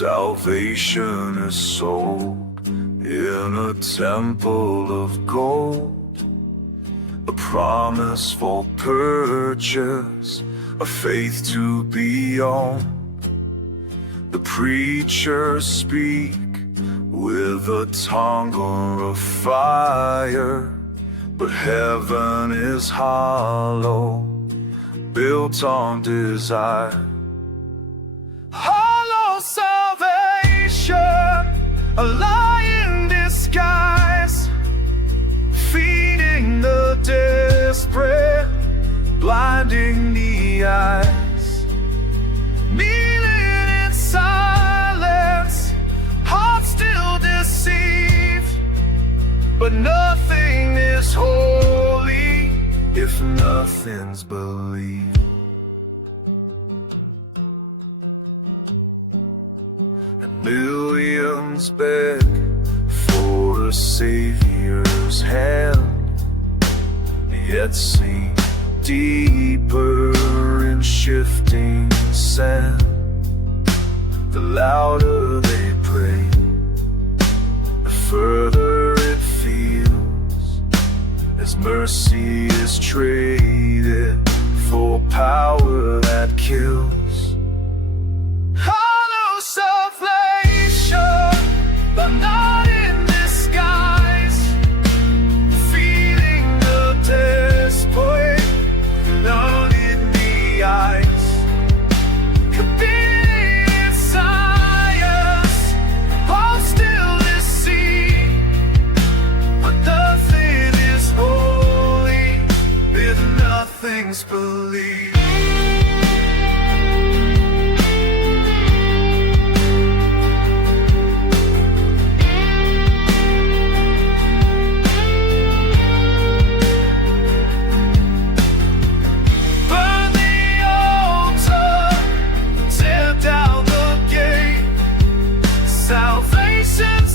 Salvation is sold in a temple of gold, a promise for purchase, a faith to be owned. The preachers speak with a tongue of fire, but heaven is hollow, built on desire. Hollow salvation, a lie in disguise, feeding the desperate, blinding the eyes, kneeling in silence, hearts still deceived. But nothing is holy if nothing's believed. And millions beg for a Savior's hand, yet sink deeper in shifting sand. The louder they pray, the further it feels, as mercy is traded for power that kills. Hollow salvation, but not in disguise, feeding the desperate, none in the eyes, committing in science, all still deceived. But nothing is holy if nothing's believed. Salvation's